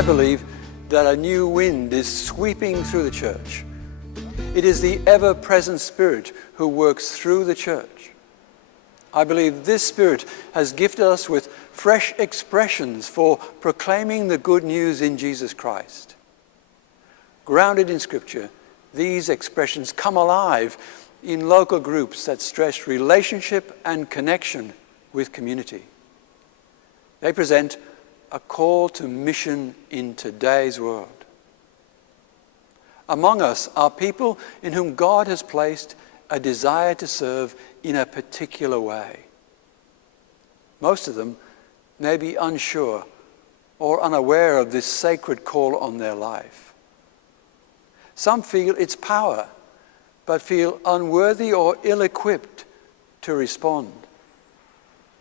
I believe that a new wind is sweeping through the church. It is the ever-present Spirit who works through the church. I believe this Spirit has gifted us with fresh expressions for proclaiming the good news in Jesus Christ. Grounded in Scripture, these expressions come alive in local groups that stress relationship and connection with community. They present a call to mission in today's world. Among us are people in whom God has placed a desire to serve in a particular way. Most of them may be unsure or unaware of this sacred call on their life. Some feel its power, but feel unworthy or ill-equipped to respond.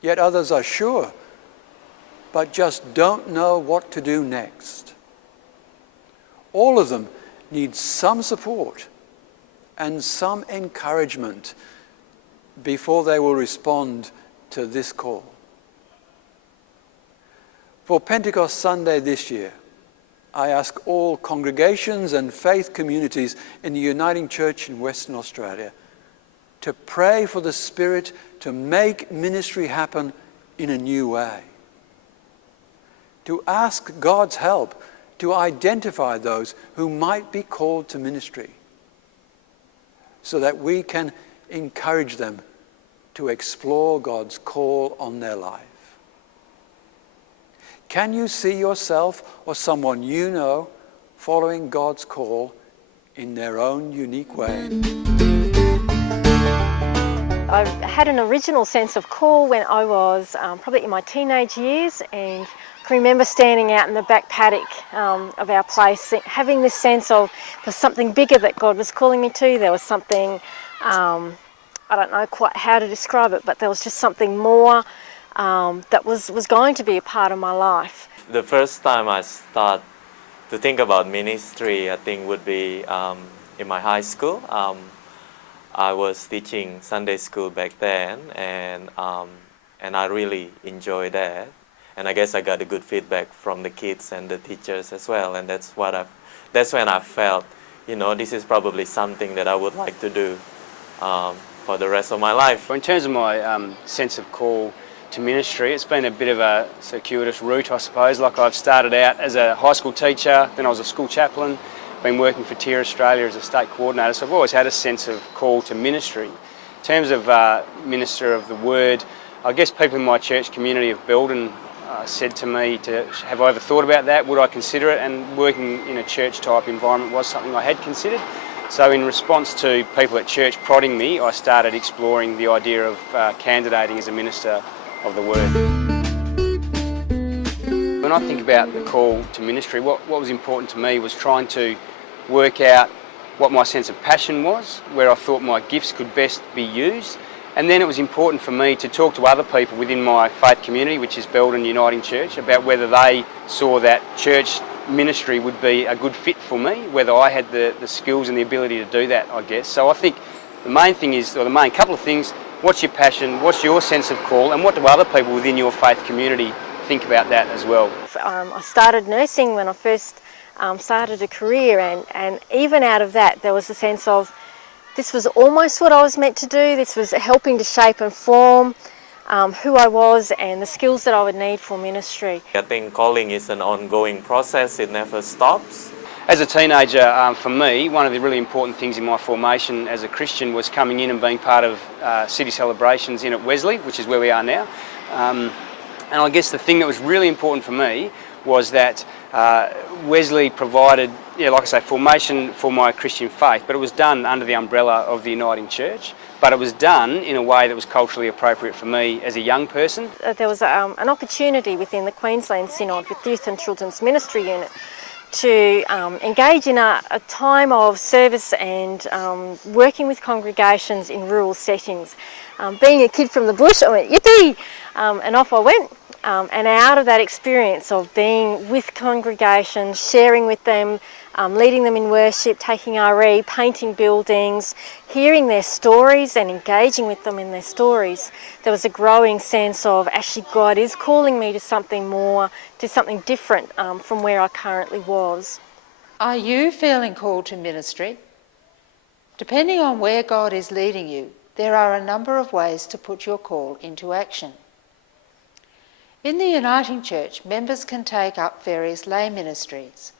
Yet others are sure, but just don't know what to do next. All of them need some support and some encouragement before they will respond to this call. For Pentecost Sunday this year, I ask all congregations and faith communities in the Uniting Church in Western Australia to pray for the Spirit to make ministry happen in a new way. To ask God's help to identify those who might be called to ministry, so that we can encourage them to explore God's call on their life. Can you see yourself or someone you know following God's call in their own unique way? I had an original sense of call when I was probably in my teenage years, and I can remember standing out in the back paddock of our place, having this sense of there's something bigger that God was calling me to. There was something, I don't know quite how to describe it, but there was just something more that was going to be a part of my life. The first time I start to think about ministry, I think would be in my high school. I was teaching Sunday school back then, and I really enjoyed that. And I guess I got a good feedback from the kids and the teachers as well. And that's when I felt, you know, this is probably something that I would like to do for the rest of my life. In terms of my sense of call to ministry, it's been a bit of a circuitous route, I suppose. Like, I've started out as a high school teacher, then I was a school chaplain, been working for TIA Australia as a state coordinator, so I've always had a sense of call to ministry. In terms of minister of the word, I guess people in my church community of Belden said to me, have I ever thought about that? Would I consider it? And working in a church type environment was something I had considered. So in response to people at church prodding me, I started exploring the idea of candidating as a minister of the word. When I think about the call to ministry, what was important to me was trying to work out what my sense of passion was, where I thought my gifts could best be used. And then it was important for me to talk to other people within my faith community, which is Belden Uniting Church, about whether they saw that church ministry would be a good fit for me, whether I had the skills and the ability to do that, I guess. So I think the main thing is, or the main couple of things, what's your passion, what's your sense of call, and what do other people within your faith community think about that as well? I started nursing when I first started a career, and even out of that there was a sense of this was almost what I was meant to do. This was helping to shape and form who I was and the skills that I would need for ministry. I think calling is an ongoing process, it never stops. As a teenager, for me, one of the really important things in my formation as a Christian was coming in and being part of city celebrations in at Wesley, which is where we are now. And I guess the thing that was really important for me was that Wesley provided, like I say, formation for my Christian faith, but it was done under the umbrella of the Uniting Church, but it was done in a way that was culturally appropriate for me as a young person. There was an opportunity within the Queensland Synod with the Youth and Children's Ministry Unit to engage in a time of service and working with congregations in rural settings. Being a kid from the bush, I went, yippee! And off I went. And out of that experience of being with congregations, sharing with them leading them in worship, taking RE, painting buildings, hearing their stories and engaging with them in their stories, there was a growing sense of actually God is calling me to something more, to something different from where I currently was. Are you feeling called to ministry? Depending on where God is leading you, there are a number of ways to put your call into action. In the Uniting Church, members can take up various lay ministries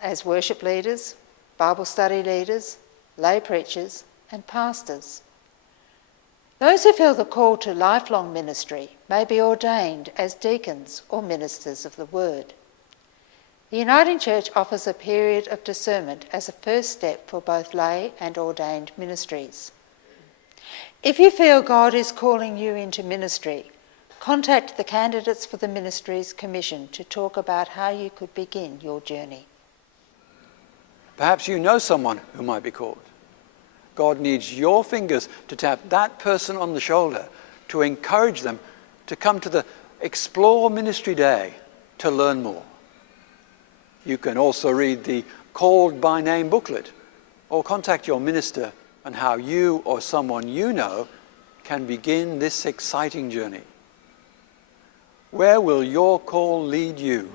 as worship leaders, Bible study leaders, lay preachers, and pastors. Those who feel the call to lifelong ministry may be ordained as deacons or ministers of the Word. The Uniting Church offers a period of discernment as a first step for both lay and ordained ministries. If you feel God is calling you into ministry, contact the candidates for the Ministries Commission to talk about how you could begin your journey. Perhaps you know someone who might be called. God needs your fingers to tap that person on the shoulder to encourage them to come to the Explore Ministry Day to learn more. You can also read the Called by Name booklet or contact your minister on how you or someone you know can begin this exciting journey. Where will your call lead you?